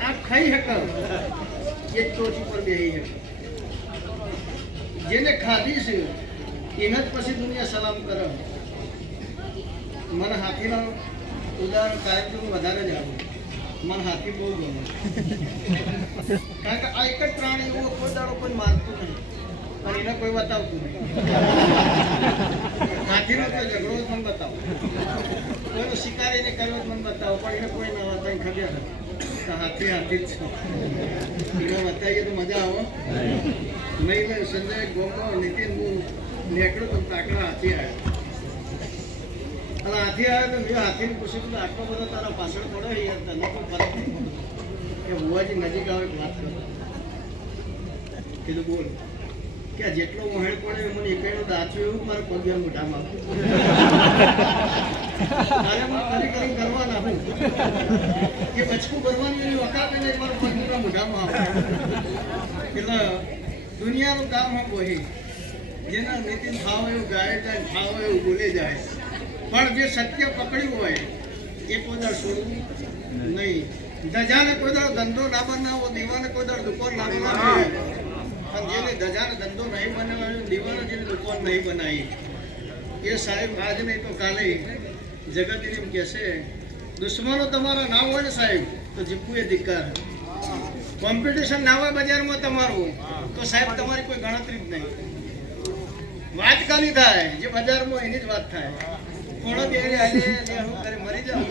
આ ખાઈ શકે એ જ ઉપર બેહી જેને ખાધી છે, એને જ પછી દુનિયા સલામ કરે મને હાથીના ઉદાહરણ કાયમ તો વધારે જ આવું મને હાથી બહુ ગમે. કારણ કે આ એક જ પ્રાણી એવો કોઈ દાડો કોઈ મારતું નહીં. અને એને કોઈ બતાવતું નહીં હાથીનો કોઈ ઝઘડો જ મને બતાવો કોઈનો કર્યું મને બતાવો. પણ એને કોઈ ના બતાવી ખબર નથી. તો હાથી હાથી જ છે. તો મજા આવો. નહીં મેં સંજય, ગોમો, નીતિન, હું નીકળ્યો તો તાકડા હાથી આવ્યો. અને હાથી આવ્યો તો મેં હાથીને પૂછ્યું આટલો બધો તારા પાછળ પડે છે યાર, તને તો ફરક કે બુવાજી નજીક આવે વાત કરો. કીધું, બોલ. કે જેટલો મોહેડ પડે મને એકાઈનો દાચું એવું મારા પગિયા મોઢામાં કે બચકું એટલે દુનિયાનું કામ હું વહી જેના નીતિન ભાવ એવું ગાય જાય ભાવ એવું બોલે જાય પણ જે સત્ય પકડ્યું હોય એ કોઈ દાડ છોડવું નહીં ધજાને કોઈ દાડ ધંધો ના બનાવો દીવાને કોઈ દાડ દુકાન ના બનાવે પણ જેને ધજાને ધંધો નહીં બનાવ્યો દીવાને જેને દુકાન નહીં બનાવી એ સાહેબ, આજ નહીં તો કાલે જગત એમ કહેશે દુશ્મનો તમારા ના હોય ને સાહેબ, તો જીપવું એ ધિક્કાર. કોમ્પિટિશન ના હોય બજારમાં તમારું, તો સાહેબ તમારી કોઈ ગણતરી જ નહીં. વાત કાની થાય, જે બજારમાં એની જ વાત થાય. કોણો કરે, મરી જાઉં